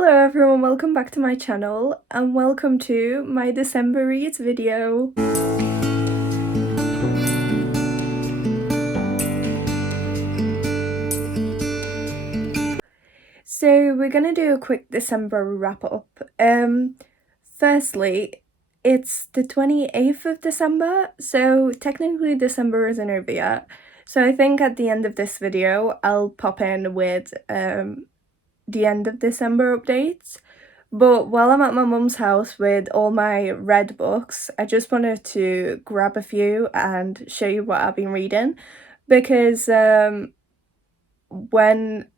Hello everyone, welcome back to my channel and welcome to my December reads video. So we're gonna do a quick December wrap up. Firstly, it's the 28th of December, so technically December isn't over yet. So I think at the end of this video, I'll pop in with the end of December updates. But while I'm at my mum's house with all my read books, I just wanted to grab a few and show you what I've been reading because when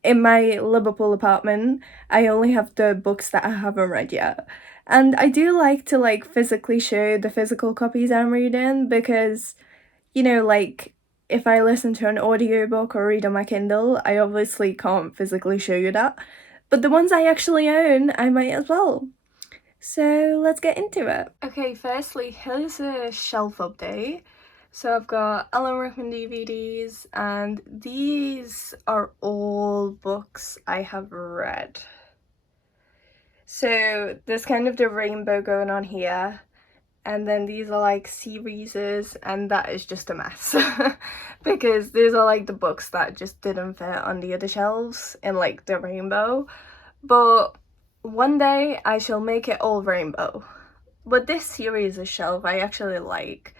in my Liverpool apartment, I only have the books that I haven't read yet. And I do like to physically show the physical copies I'm reading because, if I listen to an audiobook or read on my Kindle, I obviously can't physically show you that. But the ones I actually own, I might as well. So let's get into it. Okay, firstly, here's a shelf update. So I've got Alan Rickman DVDs, and these are all books I have read. So there's kind of the rainbow going on here, and then these are like series, and that is just a mess because these are like the books that just didn't fit on the other shelves in like the rainbow. But one day I shall make it all rainbow. But this series of shelf I actually like.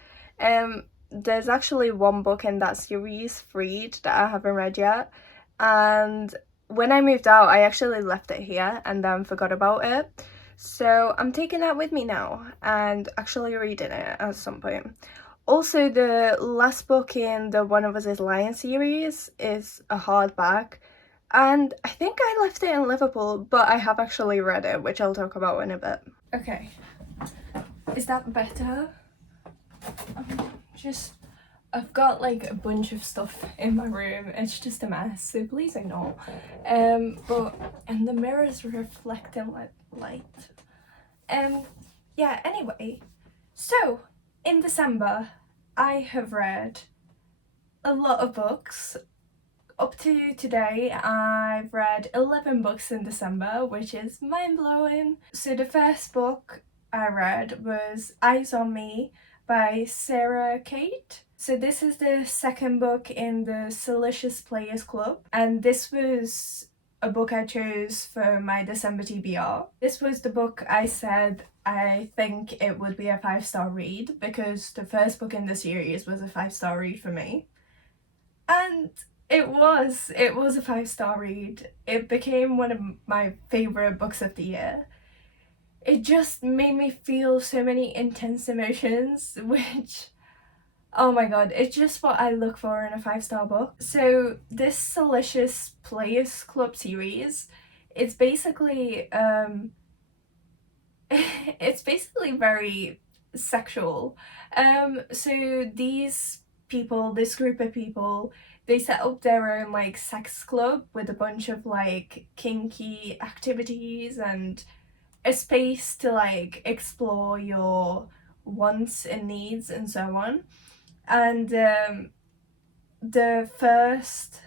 There's actually one book in that series, Freed, that I haven't read yet, and when I moved out I actually left it here and then forgot about it. So I'm taking that with me now and actually reading it at some point. Also, the last book in the One of Us is Lying series is a hardback, and I think I left it in Liverpool, but I have actually read it, which I'll talk about in a bit. Okay, is that better? I've got like a bunch of stuff in my room, it's just a mess, so please ignore. And the mirror's reflecting light. Yeah, anyway, so in December I have read a lot of books. Up to today I've read 11 books in December, which is mind-blowing. So the first book I read was Eyes on Me by Sarah Kate. So this is the second book in the Silicious Players Club, and this was a book I chose for my December TBR. This was the book I said I think it would be a 5-star read because the first book in the series was a 5-star read for me. And it was a 5-star read. It became one of my favourite books of the year. It just made me feel so many intense emotions, which, oh my god, it's just what I look for in a 5-star book. So this Silicious Players Club series, it's basically it's basically very sexual. So this group of people, they set up their own like sex club with a bunch of like kinky activities and a space to like explore your wants and needs and so on. And the first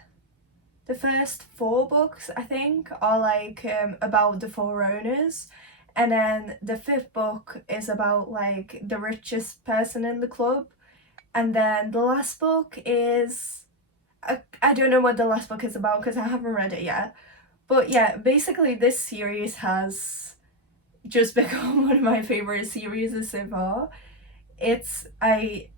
4 books I think are like about the 4 owners, and then the 5th book is about like the richest person in the club, and then the last book is I don't know what the last book is about because I haven't read it yet. But yeah, basically this series has just become one of my favorite series so far.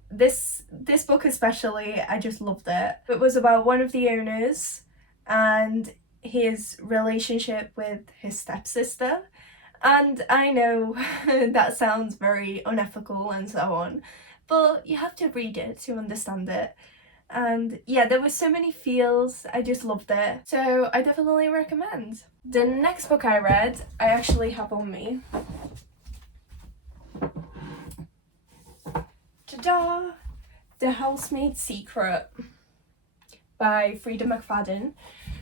This book especially, I just loved it. It was about one of the owners and his relationship with his stepsister. And I know that sounds very unethical and so on, but you have to read it to understand it. And yeah, there were so many feels, I just loved it. So I definitely recommend. The next book I read, I actually have on me. Ta-da! The Housemaid's Secret by Frida McFadden.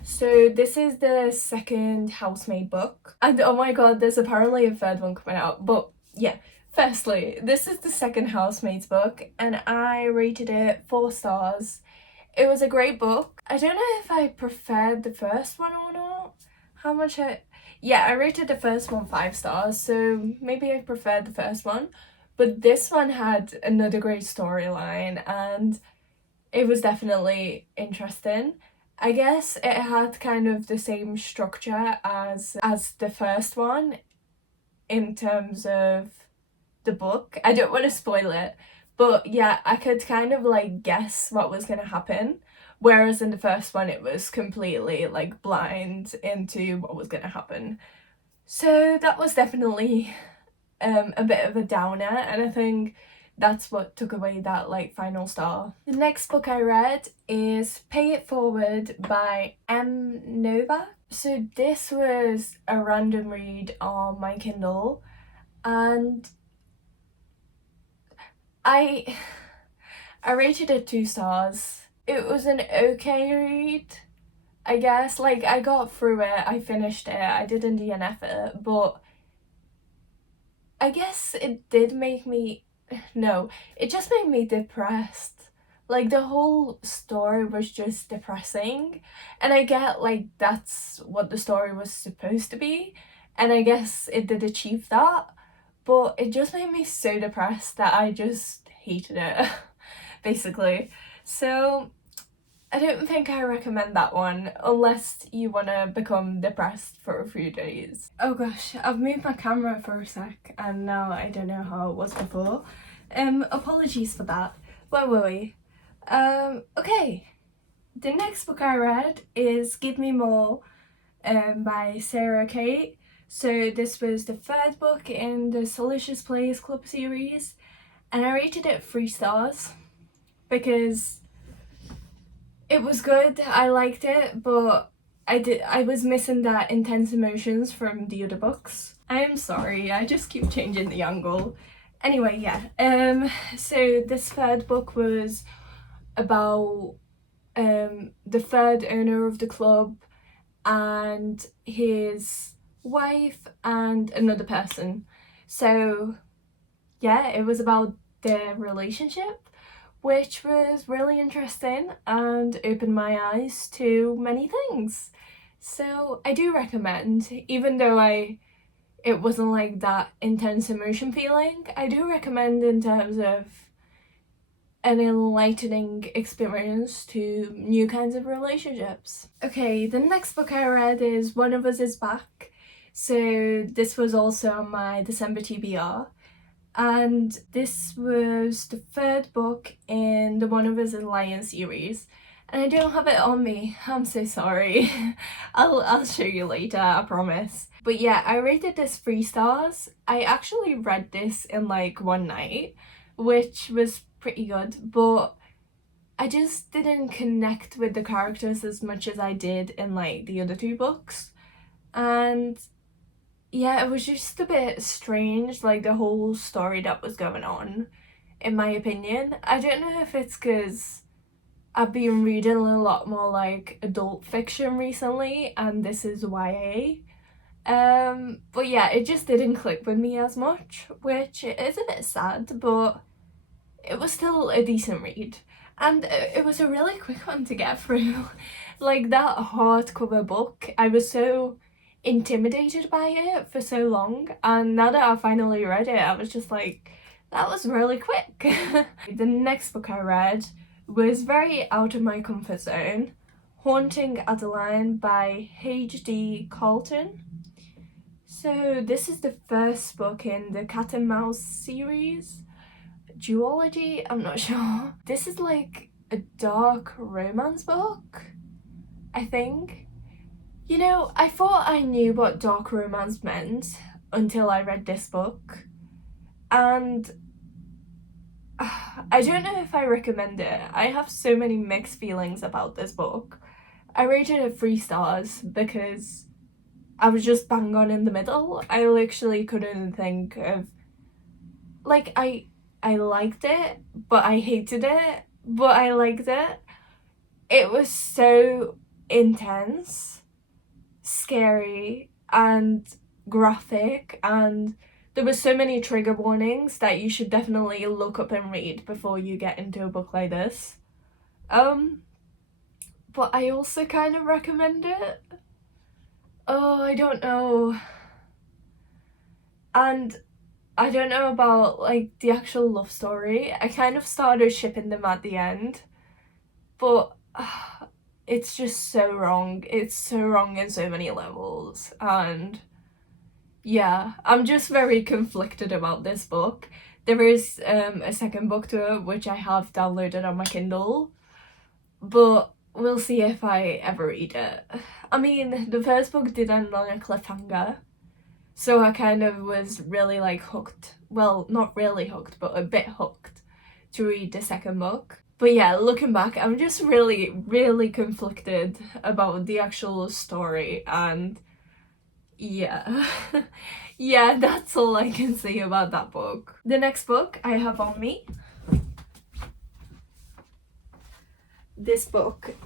So this is the second Housemaid book, and oh my god, there's apparently a 3rd one coming out. But yeah, firstly, this is the second Housemaid's book and I rated it 4 stars. It was a great book. I don't know if I preferred the first one or not. yeah, I rated the first one 5 stars, so maybe I preferred the first one. But this one had another great storyline and it was definitely interesting. I guess it had kind of the same structure as the first one in terms of the book. I don't want to spoil it, but yeah, I could kind of like guess what was going to happen. Whereas in the first one, it was completely like blind into what was going to happen. So that was definitely a bit of a downer, and I think that's what took away that like final star. The next book I read is Pay It Forward by M. Nova. So this was a random read on my Kindle, and I rated it 2 stars. It was an okay read, I guess. Like, I got through it, I finished it, I did a DNF it, but I guess it did make me, no, it just made me depressed. Like, the whole story was just depressing, and I get like that's what the story was supposed to be, and I guess it did achieve that, but it just made me so depressed that I just hated it, basically. So I don't think I recommend that one unless you want to become depressed for a few days. Oh gosh, I've moved my camera for a sec and now I don't know how it was before. Apologies for that. Where were we? Okay. The next book I read is Give Me More by Sarah Kate. So this was the third book in the Salacious Plays Club series, and I rated it 3 stars because it was good, I liked it, but I was missing that intense emotions from the other books. I'm sorry, I just keep changing the angle. Anyway, yeah. So this third book was about the third owner of the club and his wife and another person. So yeah, it was about their relationship, which was really interesting and opened my eyes to many things. So I do recommend, even though it wasn't like that intense emotion feeling, I do recommend in terms of an enlightening experience to new kinds of relationships. Okay, the next book I read is One of Us is Back. So this was also on my December TBR. And this was the third book in the One of Us is Lion series. And I don't have it on me. I'm so sorry. I'll show you later, I promise. But yeah, I rated this 3 stars. I actually read this in like one night, which was pretty good, but I just didn't connect with the characters as much as I did in like the other 2 books. And yeah, it was just a bit strange, like the whole story that was going on, in my opinion. I don't know if it's because I've been reading a lot more like adult fiction recently and this is YA. But yeah, it just didn't click with me as much, which is a bit sad, but it was still a decent read. And it was a really quick one to get through. Like that hardcover book, I was so intimidated by it for so long, and now that I finally read it, I was just like, that was really quick. The next book I read was very out of my comfort zone, Haunting Adeline by H.D. Carlton. So this is the first book in the Cat and Mouse series. Duology? I'm not sure. This is like a dark romance book, I think. You know, I thought I knew what dark romance meant until I read this book, and I don't know if I recommend it. I have so many mixed feelings about this book. I rated it 3 stars because I was just bang on in the middle. I literally couldn't think of, like, I liked it, but I hated it, but I liked it. It was so intense, scary, and graphic, and there were so many trigger warnings that you should definitely look up and read before you get into a book like this. But I also kind of recommend it. Oh, I don't know. And I don't know about like the actual love story. I kind of started shipping them at the end, but it's just so wrong. It's so wrong in so many levels. And yeah, I'm just very conflicted about this book. There is a second book to it, which I have downloaded on my Kindle, but we'll see if I ever read it. I mean, the first book did end on a cliffhanger, so I kind of was really like hooked. Well, not really hooked, but a bit hooked to read the second book. But yeah, looking back, I'm just really, really conflicted about the actual story, and yeah. Yeah, that's all I can say about that book. The next book I have on me, this book,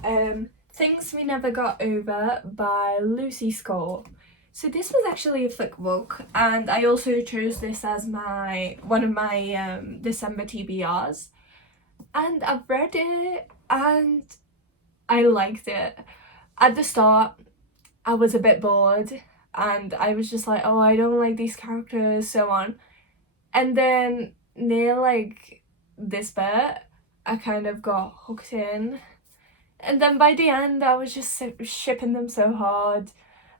Things We Never Got Over by Lucy Score. So this was actually a thick book, and I also chose this as one of my December TBRs. And I've read it, and I liked it. At the start, I was a bit bored, and I was just like, oh, I don't like these characters, so on. And then near like this bit, I kind of got hooked in. And then by the end, I was just shipping them so hard,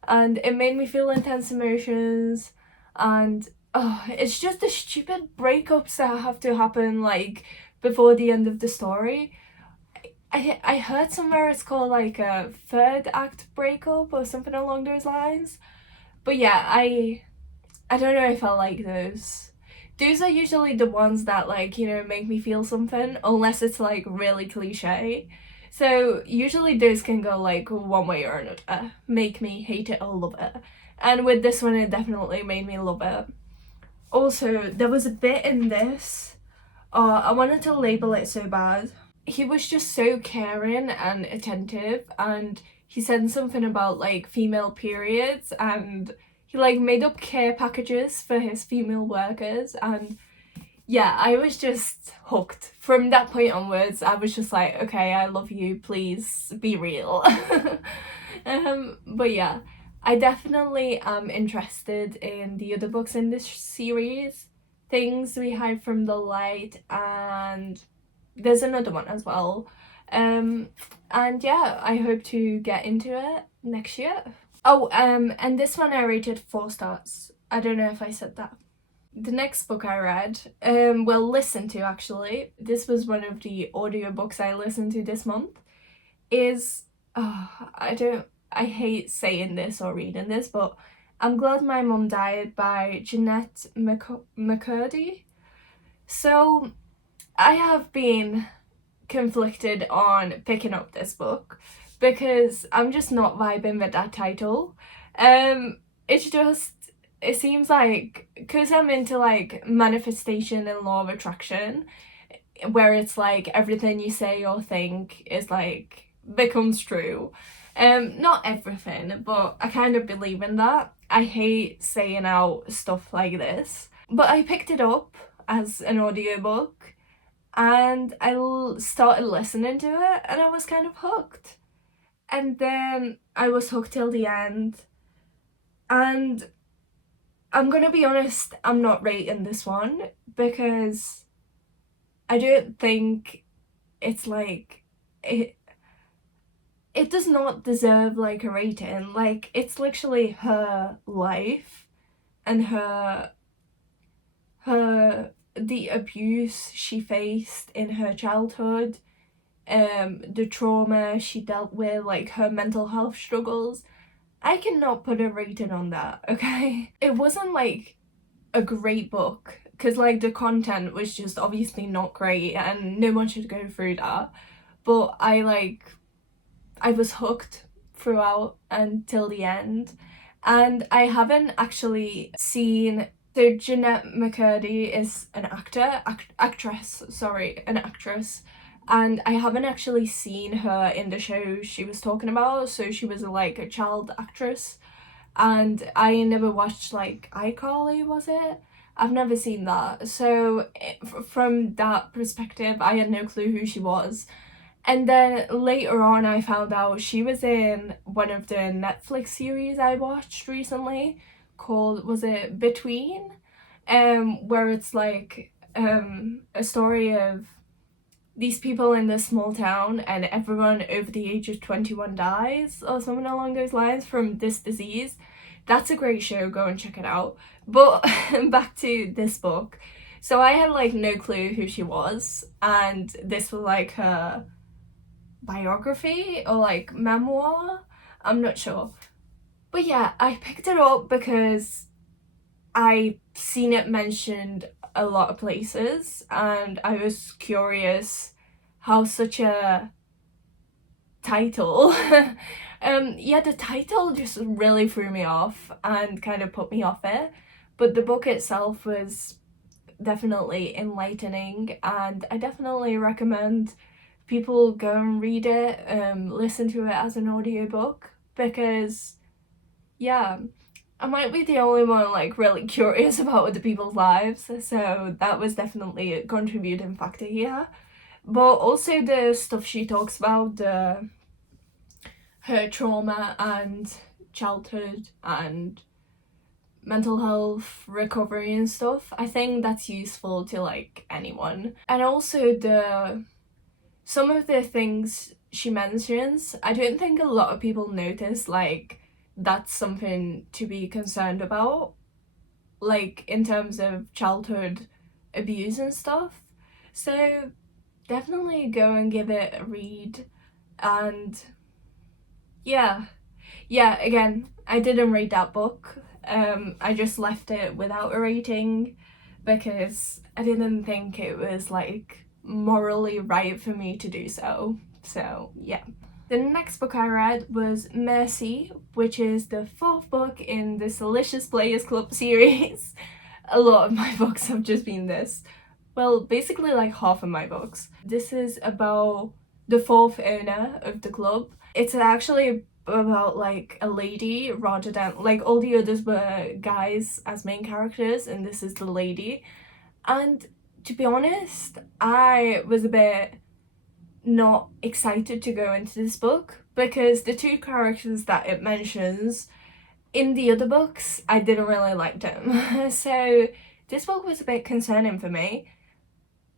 and it made me feel intense emotions. And oh, it's just the stupid breakups that have to happen like before the end of the story. I heard somewhere it's called like a third act breakup or something along those lines. But yeah, I don't know if I like those. Those are usually the ones that like, make me feel something, unless it's like really cliche. So usually those can go like one way or another, make me hate it or love it. And with this one, it definitely made me love it. Also, there was a bit in this, I wanted to label it so bad. He was just so caring and attentive, and he said something about like female periods, and he like made up care packages for his female workers. And yeah, I was just hooked. From that point onwards, I was just like, okay, I love you, please be real. But yeah, I definitely am interested in the other books in this series. Things We Hide from the Light, and there's another one as well. And yeah, I hope to get into it next year. Oh, and this one I rated 4 stars. I don't know if I said that. The next book I read, listened to actually, this was one of the audiobooks I listened to this month, is, I hate saying this or reading this, but I'm Glad My Mum Died by Jeanette McCurdy. So I have been conflicted on picking up this book because I'm just not vibing with that title. It seems like, because I'm into like manifestation and law of attraction, where it's like everything you say or think is like becomes true. Not everything, but I kind of believe in that. I hate saying out stuff like this, but I picked it up as an audiobook, and I started listening to it, and I was kind of hooked. And then I was hooked till the end, and I'm gonna be honest, I'm not rating this one because I don't think it's like it does not deserve like a rating. Like, it's literally her life and the abuse she faced in her childhood, the trauma she dealt with, like her mental health struggles. I cannot put a rating on that, okay? It wasn't like a great book, because like the content was just obviously not great and no one should go through that. But I was hooked throughout until the end. And I haven't actually seen, so Jeanette McCurdy is an actress, and I haven't actually seen her in the show she was talking about. So she was like a child actress, and I never watched like iCarly, was it? I've never seen that. So from that perspective, I had no clue who she was. And then later on I found out she was in one of the Netflix series I watched recently called, was it Between? Where it's like a story of these people in this small town and everyone over the age of 21 dies or something along those lines from this disease. That's a great show, go and check it out. But back to this book. So I had like no clue who she was, and this was like her biography or like memoir, I'm not sure. But yeah, I picked it up because I seen it mentioned a lot of places and I was curious how such a title yeah, the title just really threw me off and kind of put me off it, but the book itself was definitely enlightening and I definitely recommend people go and read it, listen to it as an audiobook, because yeah, I might be the only one like really curious about other people's lives, so that was definitely a contributing factor here. But also the stuff she talks about, her trauma and childhood and mental health recovery and stuff, I think that's useful to like anyone. And also some of the things she mentions, I don't think a lot of people notice like that's something to be concerned about, like in terms of childhood abuse and stuff. So definitely go and give it a read. And yeah, again, I didn't read that book. I just left it without a rating because I didn't think it was like morally right for me to do so. So yeah. The next book I read was Mercy, which is the 4th book in the Delicious Players Club series. A lot of my books have just been this. Well, basically like half of my books. This is about the 4th owner of the club. It's actually about like a lady rather than like all the others were guys as main characters and this is the lady. And to be honest, I was a bit not excited to go into this book because the 2 characters that it mentions in the other books, I didn't really like them. So this book was a bit concerning for me,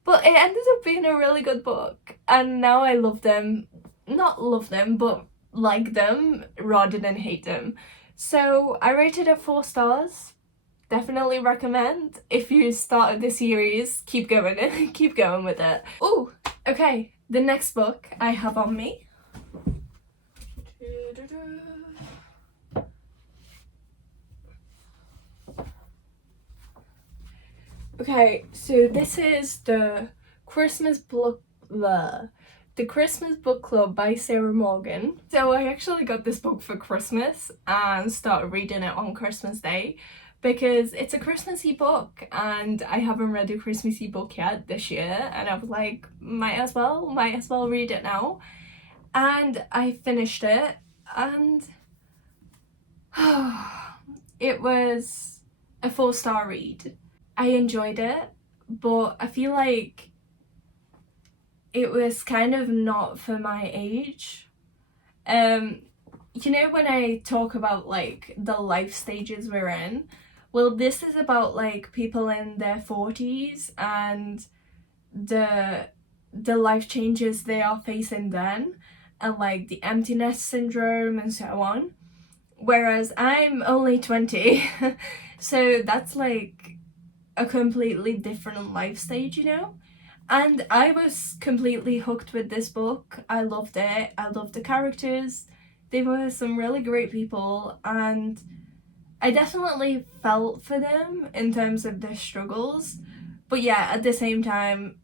but it ended up being a really good book and now I love them. Not love them, but like them rather than hate them. So I rated it 4 stars. Definitely recommend. If you started the series, keep going keep going with it. Oh, okay, the next book I have on me. Okay, so this is the Christmas book, the Christmas Book Club by Sarah Morgan. So I actually got this book for Christmas and started reading it on Christmas Day because it's a Christmassy book and I haven't read a Christmassy book yet this year and I was like, might as well read it now. And I finished it and it was a 4-star read. I enjoyed it, but I feel like it was kind of not for my age. You know when I talk about like the life stages we're in, well this is about like people in their 40s and the life changes they are facing then and like the emptiness syndrome and so on. Whereas I'm only 20, so that's like a completely different life stage, you know? And I was completely hooked with this book. I loved it. I loved the characters. They were some really great people and I definitely felt for them in terms of their struggles. But yeah, at the same time,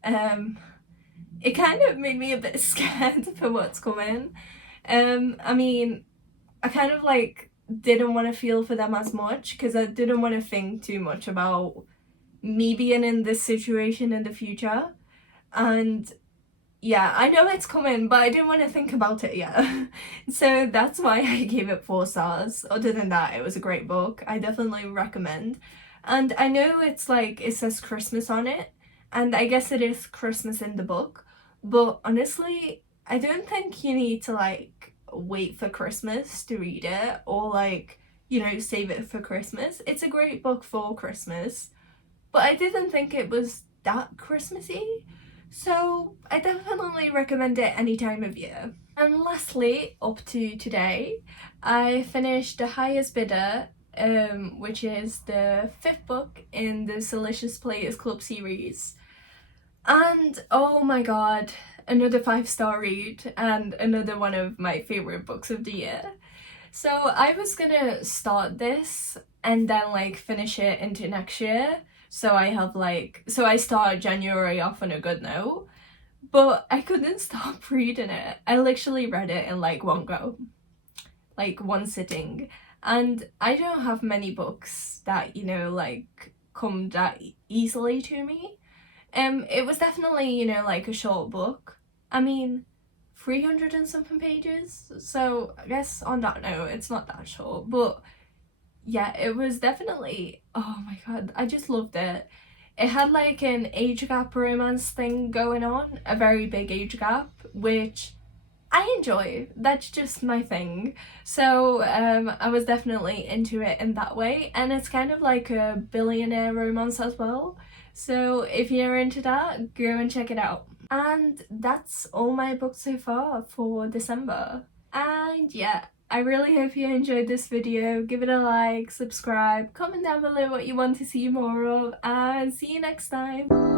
it kind of made me a bit scared for what's coming. I mean, I kind of like didn't want to feel for them as much because I didn't want to think too much about me being in this situation in the future. And yeah, I know it's coming, but I didn't want to think about it yet. So that's why I gave it 4 stars. Other than that, it was a great book. I definitely recommend. And I know it's like, it says Christmas on it, and I guess it is Christmas in the book, but honestly, I don't think you need to like wait for Christmas to read it, or like, you know, save it for Christmas. It's a great book for Christmas, but I didn't think it was that Christmassy. So I definitely recommend it any time of year. And lastly, up to today, I finished The Highest Bidder, which is the 5th book in the Delicious Players Club series. And oh my god, another 5-star read and another one of my favourite books of the year. So I was gonna start this and then like finish it into next year. So I have like, so I start January off on a good note, but I couldn't stop reading it. I literally read it in like one go, like one sitting. And I don't have many books that, you know, like come that easily to me. It was definitely, you know, like a short book. I mean, 300 and something pages, so I guess on that note, it's not that short, but yeah, it was definitely, oh my god, I just loved it. It had like an age gap romance thing going on, a very big age gap, which I enjoy. That's just my thing. So I was definitely into it in that way, and it's kind of like a billionaire romance as well. So if you're into that, go and check it out. And that's all my books so far for December. And yeah, I really hope you enjoyed this video. Give it a like, subscribe, comment down below what you want to see more of, and see you next time.